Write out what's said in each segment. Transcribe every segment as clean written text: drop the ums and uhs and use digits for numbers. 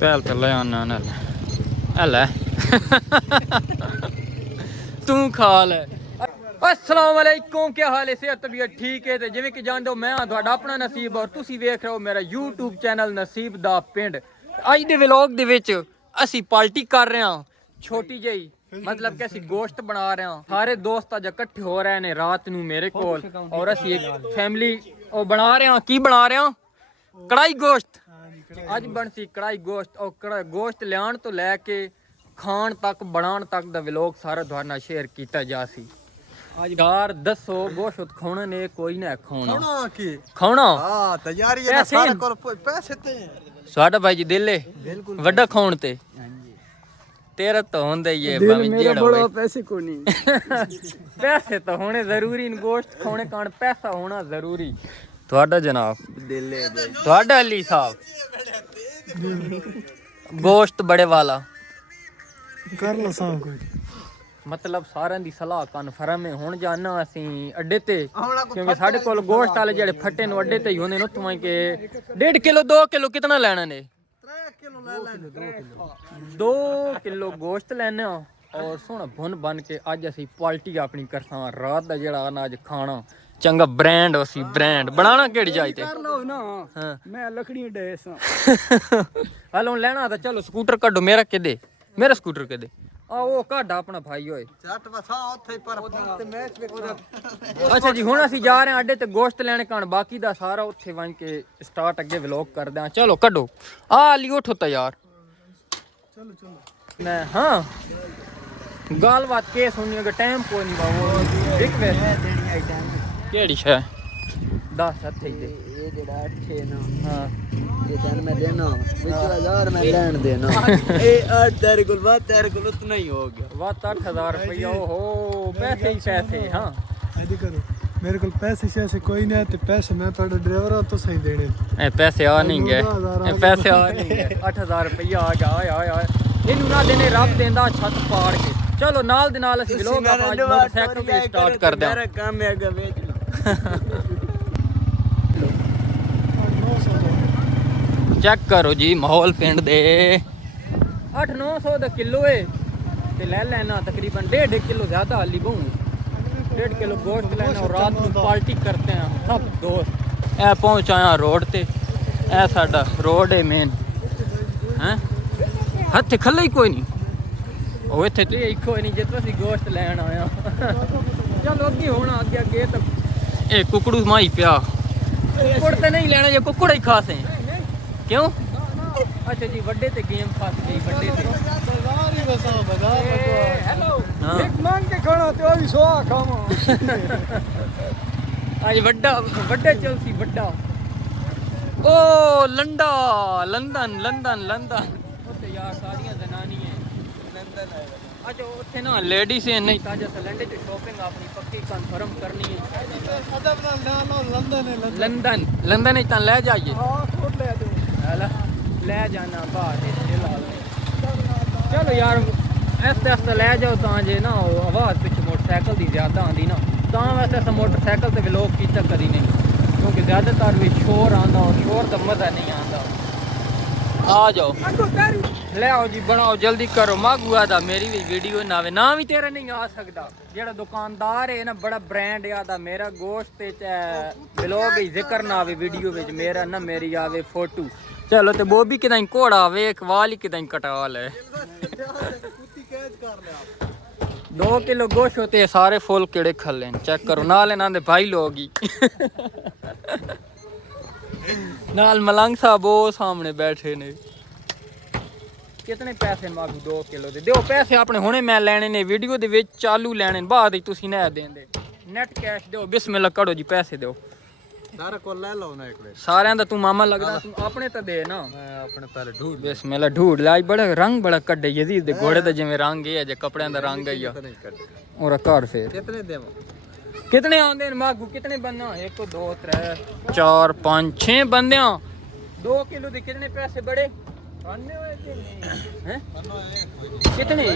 पहल तो ले आना ना ले तू खा ले। अस्सलाम वालेकुम, क्या हाल है? सेहत तबीयत ठीक है? तो जिवें कि जानते हो मैं हाँ तुहाडा अपना नसीब और तुसी वेख रहे हो मेरा यूट्यूब चैनल नसीब दा पिंड। अज दे व्लॉग दे विच असी पार्टी कर रहे हैं छोटी जही, मतलब कि असी गोश्त बना रहे हैं। सारे दोस्त अज इकट्ठे हो रहे हैं रात नू मेरे कोल और असी एक फैमिली ओ बना रहे हैं। की बना रहे हैं? कढ़ाई गोश्त। अज बनसी कढ़ाई गोश्त और गोश्त लियाण तो लैके खाण तक बनाण तक दा व्लॉग सारा तुहाडे नाल शेयर कीता जासी। यार दसो गोश्त खाने ने कोई ना खाना खाना हां तैयारी है ना सारे कोल पैसे ते साडा भाई जी दिल है वड्डा खाण ते तेरा तो होंदा ही है भाਵੇਂ जेड़ा होवे पैसे को नहीं पैसे तो होने जरूरी न गोश्त खाने कान पैसा होना जरूरी। ਤੁਹਾਡਾ जनाब दिल है ਤੁਹਾਡਾ अली साहब गोश्त बड़े वाला कर लो सब कुछ मतलब सारे दी सलाह कन्फर्म है। हुण जाना असी अड्डे ते क्योंकि साडे कोल गोश्त वाले जेड़े फट्टे न अड्डे ते ही होंदे न। तुम के 1.5 किलो 2 किलो कितना लेना ने? 2 किलो गोश्त लेने और सोना भुन बन के अज असी पार्टी अपनी करसा रात दा जेड़ा अनाज खाना चंगा ब्रांड असी ब्रांड बनाना केड़ी जायते कर लो ना। हां मैं लकड़ी डेस हलो लेना तो चलो स्कूटर कड्डो मेरा के दे मेरा स्कूटर के दे आ वो काढ़ा अपना भाई होए जट बसा ओथे पर ते मैच वेख। अच्छा जी हुण असी जा रहे हैं अड्डे ते गोश्त लेने कान बाकी दा सारा उत्थे वन के स्टार्ट अगे व्लॉग कर दें। चलो कड्डो आ अली उठो तैयार चलो चलो मैं हाँ गाल बात के सुनियो के टाइम को नहीं बाबू एक मिनट देनी आई टाइम केड़ी शे 10 हथे दे ये जेड़ा 8 ना हां ये धन मैं देना 20000 मैं लेन देना ए 8 तेरे को बात तेरे को उतना ही हो गया बात 8000 रुपया ओहो पैसे ही पैसे। हाँ ऐसे करो मेरे को पैसे से कोई नहीं है पैसे मैं थोड़ा ड्राइवर तो सही देने ए पैसे आ नहीं गए ए पैसे आ नहीं गए 8000 रुपया आ गया आए इनू ना देने रब देंदा छत पाड़ के। चलो नाल दे नाल ਅਸੀਂ ਲੋਕ ਆਪਾਂ ਅੱਜ ਮੋਟਰਸਾਈਕਲ ਤੇ ਸਟਾਰਟ ਕਰਦੇ ਹਾਂ। ਮੇਰਾ ਕੰਮ ਹੈ ਅਗਾ ਵੇਚ चेक करो जी माहौल पिंड दे 8-900 ਦਾ किलो है ते ले लेना तकरीबन 1.5 किलो ज्यादा हाली बहु 1.5 किलो गोश्त लेना और रात को पार्टी करते हैं सब दोस्त। ए पहुंच आया रोड ते ए साडा रोड है मेन हैं हथ खल्ले ही कोई नहीं ਉਹ ਇੱਥੇ ਤੇ ਇੱਕੋ ਨਹੀਂ ਜਿੱਥੇ ਅਸੀਂ ਗੋਸ਼ਤ ਲੈਣ ਆਇਆ। ਚਲੋ ਅੱਗੇ ਹੋਣਾ ਅੱਗੇ ਅੱਗੇ ਤਾਂ ਇਹ ਕੁਕੜੂ ਮਾਈ ਪਿਆ ਕੁਕੜ ਤੇ ਨਹੀਂ ਲੈਣਾ ਜੇ ਕੁਕੜ ਹੀ ਖਾਸੇ ਕਿਉਂ? ਅੱਛਾ ਜੀ ਵੱਡੇ ਤੇ ਗੇਮ ਫਸ ਗਈ ਵੱਡੇ ਤੇ ਬਾਜ਼ਾਰ ਹੀ ਬਸਾ ਬਾਜ਼ਾਰ ਹੈਲੋ ਇੱਕ ਮੰਗ ਕੇ ਖਾਣਾ ਤੇ ਉਹ ਵੀ ਸਵਾ ਖਾਵਾਂ ਅੱਜ ਵੱਡੇ ਚਲਸੀ ਵੱਡਾ ਓ ਲੰਡਾ ਲੰਡਨ ਲੰਡਨ ਲੰਡਨ ਉੱਥੇ ਯਾਰ ਸਾਰੀਆਂ ਜ਼ਨਾਨੀਆਂ अच्छा उत्थे ना लेडीज है नहीं ताजा सिलेंडर की शॉपिंग अपनी पक्की कंफर्म करनी है। अदब नाल लंदन है लंदन लंदन ही तां ले जाइए। हां खोल ले दो ले जाना बाहर चलो यार ऐसे ऐसे ले जाओ तां जे ना आवाज़ पिछे मोटरसाइकिल दी ज़्यादा आंदी ना तां वैसे अस मोटरसाइकिल ते व्लॉग कीता कदी नहीं क्योंकि ज़्यादातर भी शोर आंदा और शोर दा मज़ा नहीं आंदा। आ जाओ ले आओ जी बनाओ जल्दी करो मागुआ दा मेरी भी वीडियो ना आवे ना भी तेरा नहीं आ सकदा जेड़ा दुकानदार है ना बड़ा ब्रांड यादा मेरा गोश्त ते व्लॉग ही जिक्र ना आवे वीडियो विच मेरा ना मेरी आवे फोटो। चलो ते वो भी किदाई घोड़ा वेख वाल ही किदाई कटा ले 2 किलो गोश्त होते सारे फुल केड़े खले चेक करो नाल इन्हां दे भाई लोग ही नाल मलंग साहब वो सामने बैठे ने। कितने पैसे मांगू 2 किलो दे दिओ पैसे अपने हुणे मैं लेने ने वीडियो दे विच चालू लेने बाद ही तुसी ना देंदे नेट कैश दिओ बिस्मिल्लाह करो जी पैसे दिओ सारा को ले लो ना एक सारे दा तू मामा लगदा तू अपने तो दे ना मैं अपने पहले ढूंढ बिस्मिल्लाह ढूंढ लाई बड़ा रंग बड़ा कड्डे यजीद दे घोड़े दा जिवें रंग है जे कपड़ियां दा रंग है और घर फिर कितने देवा कितने आंदे न मागू कितने बंदा 1 2 3 4 5 6 बंदे 2 किलो दे कितने पैसे बड़े हैं कितने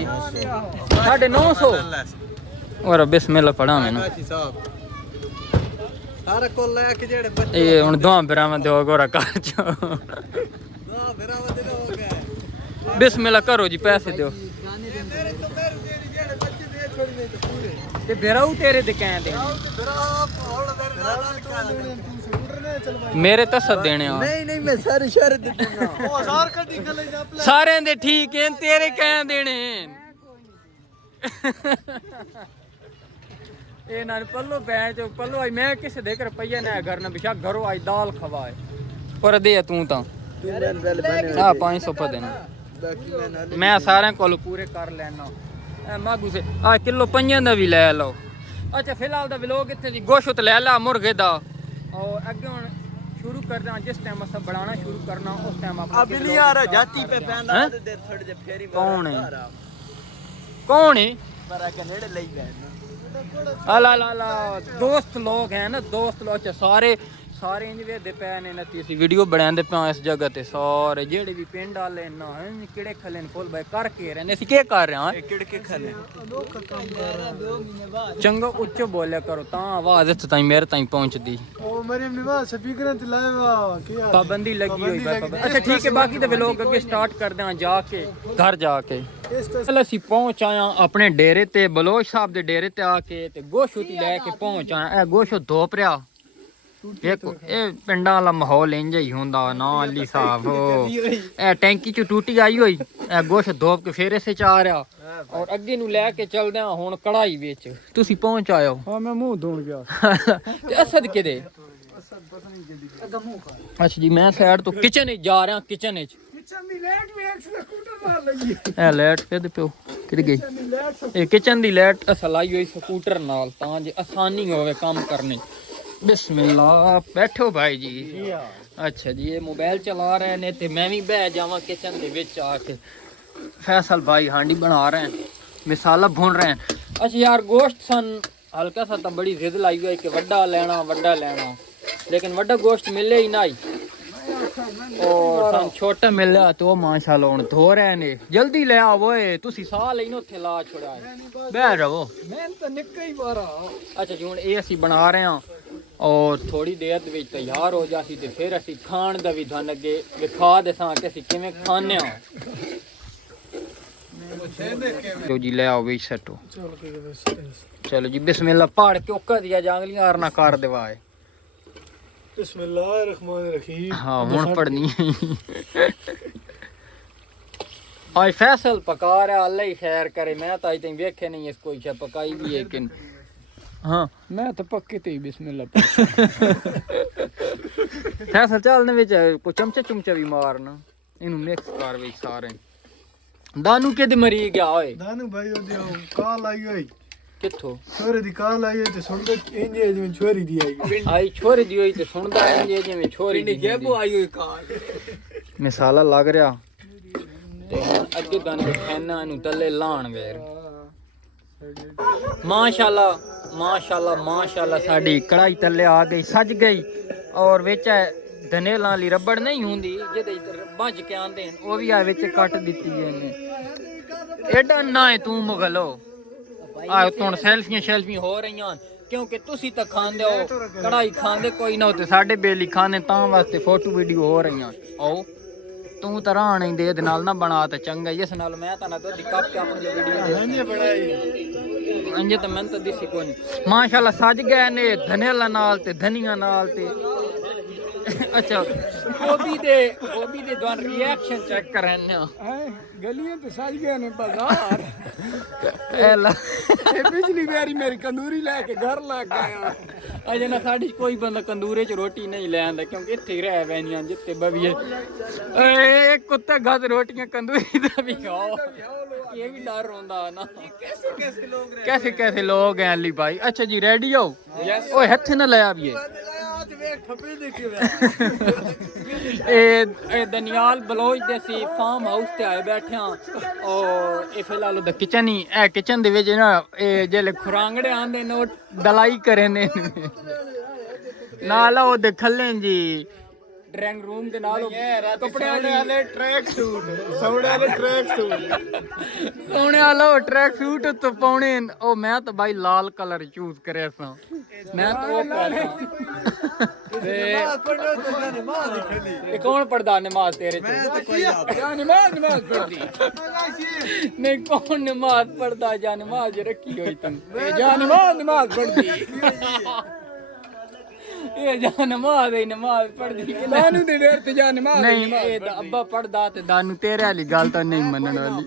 950 और बिस्मिल्लाह पढ़ा मैं सारा को ले के जेड़े बच्चे ये हुन दोवां बिरावां दे हो गोरा घर च दोवां बिरावां दे हो गए बिस्मिल्लाह करो जी, पैसे दो ते बेराऊ तेरे दे कहंदे मेरे तो सब देने आ नहीं नहीं मैं सारे शहर दे दूंगा ਉਹ ਹਜ਼ਾਰ ਕੱਢੀ ਗੱਲੇ ਦਾ ਪਲਾ सारे दे ठीक हैं तेरे कह देने ये ना पल्लो बैच पल्लो आई मैं किसे देकर रुपया ना घर ना बिशा घरों आई दाल खवाए पर दे तू ता तू मैं पहले बने हां 500 पर देना बाकी मैं नाले मैं सारे कोल पूरे कर लेना ए मागू से आ किलो पंजां दा भी ले लो अच्छा फिलहाल दा व्लॉग इत्थे दी गोश्त ले ला मुर्गे दा और अगे हुन शुरू कर दें जिस टाइम अस बनाना शुरू करना उस टाइम आप अब नहीं आ रहा जाती पे पैंदा हैं? ते देर थोड़ी जे फेरी कौन है? कौन है पर आके नेड़े लई बैठना अला ला ला दोस्त लोग हैं ना दोस्त लोग अच्छा सारे सारे इंज वेदे पे ने नती सी वीडियो बनांदे पे इस जगह ते सारे जेड़े भी पिंड वाले ना हैं किड़े खले ने फुल भाई करके रहने सी के कर रहे हैं किड़के खले अनोखा काम कर रहा है 2 महीने बाद चंगा उच्च बोलिया करो ता आवाज इत्थे ताई मेरे ताई पहुंचदी ओ मरियम निवाज स्पीकर ते लाएगा क्या पाबंदी लगी हुई है अच्छा ठीक है बाकी तो व्लॉग अगे स्टार्ट कर दें जाके घर जाके इस तो चल ਅਸੀਂ ਪਹੁੰਚ ਆਇਆ ਆਪਣੇ ਡੇਰੇ ਤੇ ਬਲੋਚ ਸਾਹਿਬ ਦੇ ਡੇਰੇ ਤੇ ਆ ਕੇ ਤੇ ਗੋਸ਼ੂਤੀ ਲੈ ਕੇ ਪਹੁੰਚ ਆਇਆ ਇਹ ਗੋਸ਼ੂ ਧੋਪ ਰਿਆ ਦੇਖੋ ਇਹ ਪਿੰਡਾਂ ਵਾਲਾ ਮਾਹੌਲ ਇੰਜ ਹੀ ਹੁੰਦਾ ਨਾ ਅਲੀ ਸਾਹਿਬ ਇਹ ਟੈਂਕੀ ਚ ਟੂਟੀ ਆਈ ਹੋਈ ਇਹ ਗੋਸ਼ਤ ਧੋਪ ਕੇ ਫੇਰ ਇਸੇ ਚ ਆ ਰਿਹਾ ਔਰ ਅੱਗੇ ਨੂੰ ਲੈ ਕੇ ਚੱਲਦੇ ਆ ਹੁਣ ਕੜਾਈ ਵਿੱਚ ਤੁਸੀਂ ਪਹੁੰਚ ਆਇਓ हां मैं मुंह धोण गया ਤੇ ਅਸਦ ਕਿਦੇ ਅੱਛਾ ਜੀ ਮੈਂ ਸਾਈਡ ਤੋਂ ਕਿਚਨ ਵਿੱਚ ਜਾ ਰਿਹਾ ਕਿਚਨ ਵਿੱਚ किचन दी लाइट भी एक स्कूटर मार लगी ਇਹ ਲਾਈਟ ਕਿਹਦੇ ਪਿਓ ਕਿੱਥੇ ਗਈ दी लाइट ਇਹ ਕਿਚਨ ਦੀ ਲਾਈਟ ਅਸਲਾਈ ਹੋਈ ਸਕੂਟਰ ਨਾਲ ਤਾਂ ਜੇ ਆਸਾਨੀ ਹੋਵੇ ਕੰਮ ਕਰਨੇ ਬਿਸਮਿਲ੍ਲਾ ਬੈਠੋ ਭਾਈ ਜੀ ਅੱਛਾ ਜੀ ਇਹ ਮੋਬਾਈਲ ਚਲਾ ਰਹੇ ਨੇ ਤੇ ਮੈਂ ਵੀ ਬਹਿ ਜਾਵਾਂ ਕਿਚਨ ਦੇ ਵਿੱਚ ਆ ਕੇ फैसल भाई हांडी बना रहे हैं मिसाला भून रहे हैं अच्छा यार गोश्त सन हल्का सा तो बड़ी जिद लाई हुई है कि वड्डा लेना लेकिन वड्डा गोश्त मिले ही नहीं और सन छोटा मिले तो माशाल्लाह हुन धो रहे ने जल्दी ले आओ ओए तुसी साह लेनो थे ला छोड़ा बैठ रहो मैं तो निक्का ही बारा अच्छा जी हुन ये ਅਸੀਂ बना रहे हैं और थोड़ी देर ਦੇ ਵਿੱਚ ਤਿਆਰ ਹੋ ਜਾਸੀ ਤੇ ਫਿਰ ਅਸੀਂ ਖਾਣ ਦਾ ਵੀ ਧਨ ਅੱਗੇ ਵਿਖਾ ਦੇਸਾਂ ਕਿ ਅਸੀਂ ਕਿਵੇਂ ਖਾਣੇ ਆ लो जी ले आओ भी सटो चल के बस चलो जी बिस्मिल्लाह पहाड़ के ओका दिया जांगलियां आरना कर देवाए बिस्मिल्लाहिर्रहमानिर्रहीम हाँ हुन पढ़नी आज फैसल पका रहा अल्लाह ही खैर करे मैं तो आज तक वेखे नहीं इस कोई शे पकाई भी है लेकिन हाँ मैं तो पक्के ते बिस्मिल्लाह फैसल चलने विच कोई चमचा चुमचा भी मारना इनु मिक्स कर विच सारे दानू किद मरी गया ओए दानू भाई ओदे काल आई होई किथों छोरे दी काल आई होई ते सुन दे इंजे जिवें छोरी दी आई आई छोरी दी होई ते सुनदा इंजे जिवें छोरी दी गेबो आई हुई कार मिसाला लग रहा ते अगे दान खाना नु तले लाण वेर माशाल्लाह माशाल्लाह माशाल्लाह साडी कढ़ाई तले आ गई सज गई और विच धनेलां ली रबड़ नहीं हुंदी जेदे बज के आंदे ओ भी आ विच कट दित्ती ने एडा ना है तू मुगलो आ तुण सेल्फियां हो रहीਆਂ क्योंकि तुसी तो खांदे हो कढ़ाई खांदे कोई ना होते साडे बेली खाने तां वास्ते फोटो वीडियो हो रहीਆਂ आओ तू तो राह नहीं दे नाल ना बना ते चंगा इस नाल मैं तां ना दुध कप के अपनी वीडियो इंजे बनाई इंजे तो मैं तो दिसी कोई नहीं माशाल्लाह सज गए ने धनेला नाल ते धनिया नाल ते अच्छा गोभी दे दोन रिएक्शन चेक करने हैं गलियां तो सज गए ने बाजार एला पिछली बारी मेरी कंदूरी लेके घर लग गया अजे ना साडी कोई बंदा कंदूरे च रोटी नहीं ले आंदा क्योंकि इत्थे रह वैनियां जित्ते बवीए ए कुत्ता गद रोटियां कंदूरी दा भी खाओ ये भी डर होंदा ना कैसे लोग हैं अली भाई अच्छा जी रेडी हो ओए हथ ना ले आविए दनियाल बलोच दे सी फार्म हाउस ते आए बैठे हां और ए फिलहाल द किचन ही ए किचन दे विच ना ए जेले खुरांगड़े आंदे ने ओ दलाई करे ने नाला ओ दे खल्ले जी ਡਰਾਇੰਗ ਰੂਮ ਦੇ ਨਾਲ ਕੱਪੜਿਆਂ ਵਾਲੇ ਟਰੈਕ ਸੂਟ ਸੌੜੇ ਵਾਲੇ ਟਰੈਕ ਸੂਟ ਸੋਹਣੇ ਵਾਲਾ ਟਰੈਕ ਸੂਟ ਤੋਂ ਪਾਉਣੇ ਉਹ ਮੈਂ ਤਾਂ ਬਾਈ ਲਾਲ ਕਲਰ ਚੂਜ਼ ਕਰਿਆ ਸਾਂ ਮੈਂ ਤਾਂ ਉਹ ਪਾਇਆ ਤੇ ਇਹ ਕੌਣ ਪੜਦਾ ਨਮਾਜ਼ ਤੇਰੇ ਚ ਜਾਂ ਨਮਾਜ਼ ਪੜਦੀ ਨਹੀਂ ਕੌਣ ਨਮਾਜ਼ ਪੜਦਾ ਜਾਂ ਨਮਾਜ਼ ਰੱਖੀ ਹੋਈ ਤਨ ਜਾਂ ਨਮਾਜ਼ ਪੜਦੀ ਇਹ ਜਾਂ ਨਮਾਜ਼ ਪੜਦੀ ਮੈਨੂੰ ਦੇ ਦੇਰ ਤੇ ਜਾਂ ਨਮਾਜ਼ ਨਹੀਂ ਇਹ ਤਾਂ ਅੱਬਾ ਪੜਦਾ ਤੇ ਦਾਨੂ ਤੇਰੇ ਵਾਲੀ ਗੱਲ ਤਾਂ ਨਹੀਂ ਮੰਨਣ ਵਾਲੀ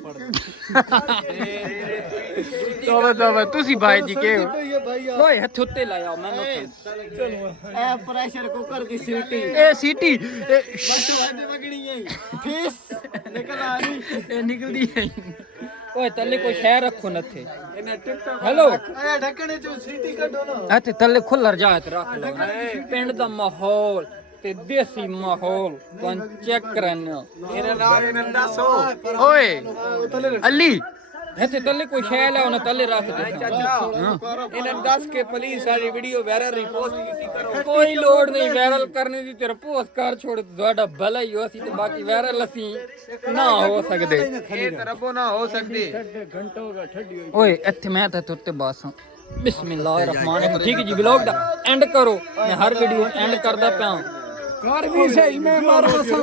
ਤੋਬਾ ਤੁਸੀਂ ਭਾਈ ਜੀ ਕੇ ਓਏ ਹੱਥ ਉੱਤੇ ਲਾਇਆ ਮੈਨੂੰ ਇਹ ਪ੍ਰੈਸ਼ਰ ਕੁੱਕਰ ਦੀ ਸੀਟੀ ਇਹ ਸੀਟੀ ਵਗਣੀ ਹੈ ਫੀਸ ਨਿਕਲ ਆ ਰਹੀ ਇਹ ਨਿਕਲਦੀ ਹੈ ਓਏ ਤੱਲੇ ਕੋਈ ਸ਼ਹਿਰ ਰੱਖੋ ਨੱਥੇ ਇਹਨਾਂ ਟਿਕਟੌਕ ਹੈਲੋ ਇਹ ਢੱਕਣੇ ਚੋਂ ਸੀਟੀ ਕੱਢੋ ਨਾ ਇੱਥੇ ਥੱਲੇ ਖੁੱਲਰ ਜਾ ਕੇ ਰੱਖ ਲਓ ਪਿੰਡ ਦਾ ਮਾਹੌਲ ਤੇ ਦੇਸੀ ਮਾਹੌਲ ਕੋਣ ਚੈੱਕ ਕਰਨਾ ਇਹਨਾਂ ਨਾਲ ਇਹਨਾਂ ਦੱਸੋ ਓਏ ਅੱਲੀ ਇੱਥੇ ਥੱਲੇ ਕੋਈ ਸ਼ੈ ਲਾਓ ਨਾ ਥੱਲੇ ਰੱਖ ਦੇ ਇਹਨਾਂ ਨੂੰ ਦੱਸ ਕੇ ਪਲੀਜ਼ ਸਾਡੀ ਵੀਡੀਓ ਵਾਇਰਲ ਰਿਪੋਸਟ ਕੀਤੀ ਕਰੋ ਕੋਈ ਲੋੜ ਨਹੀਂ ਵਾਇਰਲ ਕਰਨੇ ਦੀ ਤੇਰਾ ਪੋਸਟ ਕਰ ਛੋੜ ਤੁਹਾਡਾ ਭਲਾ ਹੀ ਹੋ ਅਸੀਂ ਤੇ ਬਾਕੀ ਵਾਇਰਲ ਅਸੀਂ ਨਾ ਹੋ ਸਕਦੇ ਇਹ ਤਰਫੋਂ ਨਾ ਹੋ ਸਕਦੀ ਓਏ ਇੱਥੇ ਮੈਂ ਤਾਂ ਤੁੱਤੇ ਬਾਸਾਂ ਬਿਸਮਿਲ੍ਲਾਹਿਰਰਹਿਮਾਨਿਰਰਹੀਮ ਠੀਕ ਹੈ ਜੀ ਵਲੌਗ ਦਾ ਐਂਡ ਕਰੋ ਮੈਂ ਹਰ ਵੀਡੀਓ ਐਂਡ ਕਰਦਾ ਪਿਆ ਕਰ ਵੀ ਸਹੀ ਮੈਂ ਮਾਰਵਾ ਸਾਂ